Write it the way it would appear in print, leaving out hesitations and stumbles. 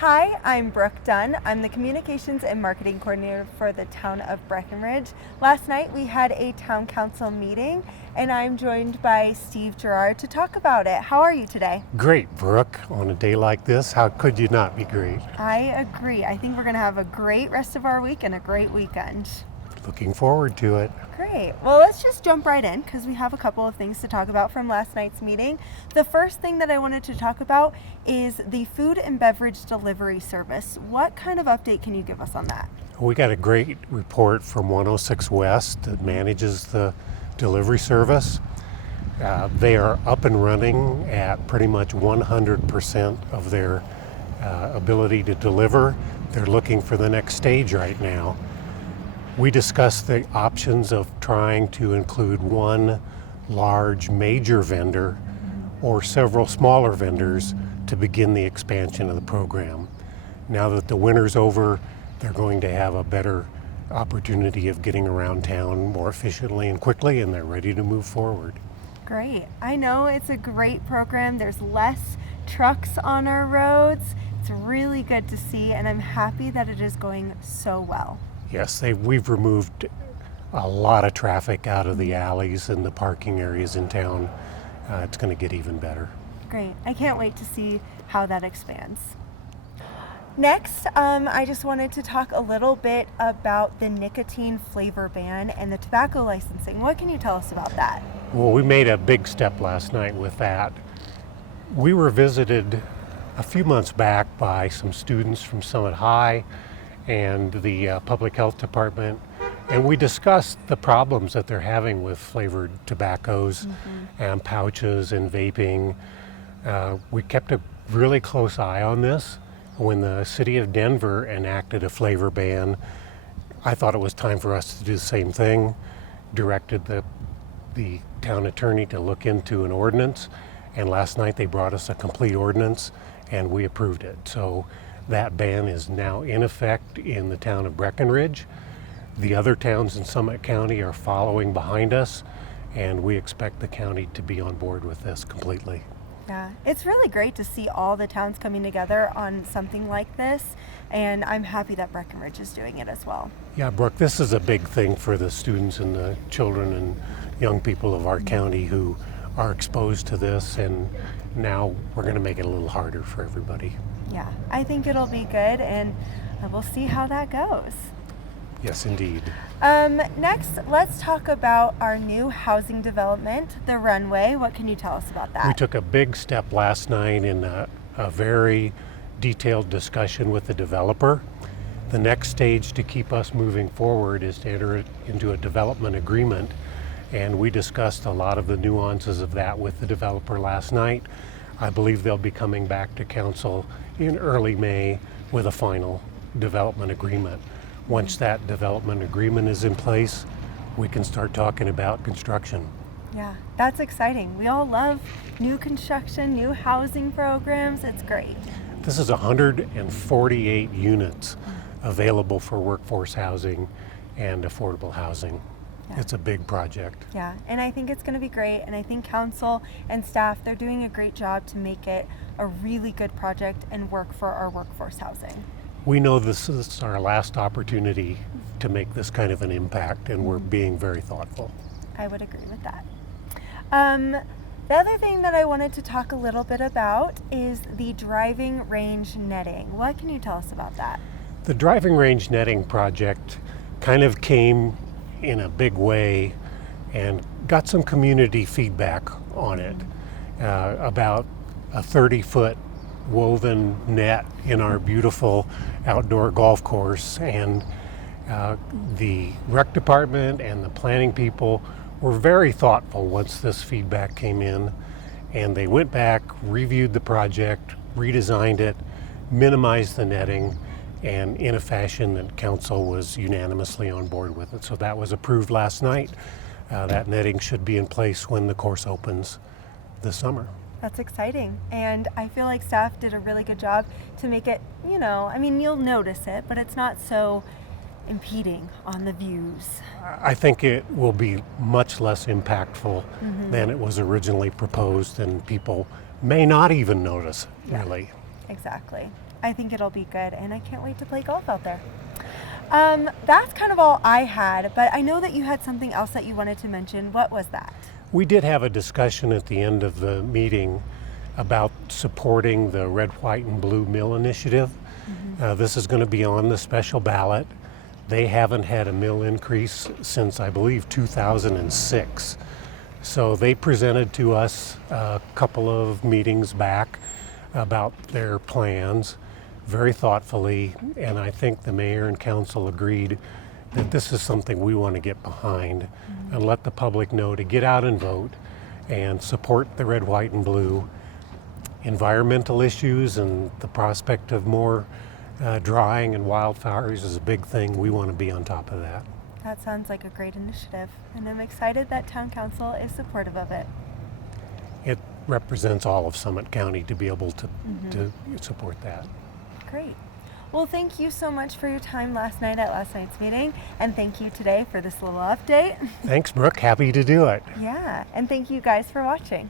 Hi, I'm Brooke Dunn. I'm the Communications and Marketing Coordinator for the town of Breckenridge. Last night we had a town council meeting and I'm joined by Steve Gerard to talk about it. How are you today? Great, Brooke. On a day like this, how could you not be great? I agree. I think we're going to have a great rest of our week and a great weekend. Looking forward to it. Great. Well, let's just jump right in because we have a couple of things to talk about from last night's meeting. The first thing that I wanted to talk about is the food and beverage delivery service. What kind of update can you give us on that? We got a great report from 106 West that manages the delivery service. They are up and running at pretty much 100% of their ability to deliver. They're looking for the next stage right now. We discussed the options of trying to include one large major vendor or several smaller vendors to begin the expansion of the program. Now that the winter's over, they're going to have a better opportunity of getting around town more efficiently and quickly, and they're ready to move forward. Great. I know it's a great program. There's less trucks on our roads. It's really good to see, and I'm happy that it is going so well. Yes, we've removed a lot of traffic out of the alleys and the parking areas in town. It's going to get even better. Great. I can't wait to see how that expands. Next, I just wanted to talk a little bit about the nicotine flavor ban and the tobacco licensing. What can you tell us about that? Well, we made a big step last night with that. We were visited a few months back by some students from Summit High and the public health department, and we discussed the problems that they're having with flavored tobaccos and pouches and vaping. We kept a really close eye on this. When the city of Denver enacted a flavor ban, I thought it was time for us to do the same thing. Directed the town attorney to look into an ordinance, and last night they brought us a complete ordinance and we approved it. So that ban is now in effect in the town of Breckenridge. The other towns in Summit County are following behind us, and we expect the county to be on board with this completely. Yeah, it's really great to see all the towns coming together on something like this, and I'm happy that Breckenridge is doing it as well. Yeah, Brooke, this is a big thing for the students and the children and young people of our county who are exposed to this, and now we're going to make it a little harder for everybody. Yeah, I think it'll be good, and we'll see how that goes. Yes, indeed. Next, let's talk about our new housing development, the Runway. What can you tell us about that? We took a big step last night in a very detailed discussion with the developer. The next stage to keep us moving forward is to enter into a development agreement, and we discussed a lot of the nuances of that with the developer last night. I believe they'll be coming back to council in early May with a final development agreement. Once that development agreement is in place, we can start talking about construction. Yeah, that's exciting. We all love new construction, new housing programs. It's great. This is 148 units available for workforce housing and affordable housing. Yeah. It's a big project. Yeah, and I think it's going to be great, and I think council and staff, they're doing a great job to make it a really good project and work for our workforce housing. We know this is our last opportunity to make this kind of an impact, and we're being very thoughtful. I would agree with that. The other thing that I wanted to talk a little bit about is the driving range netting. What can you tell us about that? The driving range netting project kind of came in a big way and got some community feedback on it about a 30-foot woven net in our beautiful outdoor golf course, and the rec department and the planning people were very thoughtful once this feedback came in, and they went back, reviewed the project, redesigned it, minimized the netting, and in a fashion that council was unanimously on board with it. So that was approved last night. That netting should be in place when the course opens this summer. That's exciting, and I feel like staff did a really good job to make it, you'll notice it, but it's not so impeding on the views. I think it will be much less impactful than it was originally proposed, and people may not even notice, really. Exactly. I think it'll be good, and I can't wait to play golf out there. That's kind of all I had, but I know that you had something else that you wanted to mention. What was that? We did have a discussion at the end of the meeting about supporting the Red, White, and Blue Mill Initiative. This is going to be on the special ballot. They haven't had a mill increase since, I believe, 2006. So they presented to us a couple of meetings back about their plans very thoughtfully, and I think the mayor and council agreed that this is something we want to get behind and let the public know to get out and vote and support the Red, White, and Blue. Environmental issues and the prospect of more drying and wildfires is a big thing. We want to be on top of that. That sounds like a great initiative, and I'm excited that town council is supportive of it. It represents all of Summit County to be able to support that. Great. Well, thank you so much for your time last night at last night's meeting, and thank you today for this little update. Thanks, Brooke. Happy to do it. Yeah, and thank you guys for watching.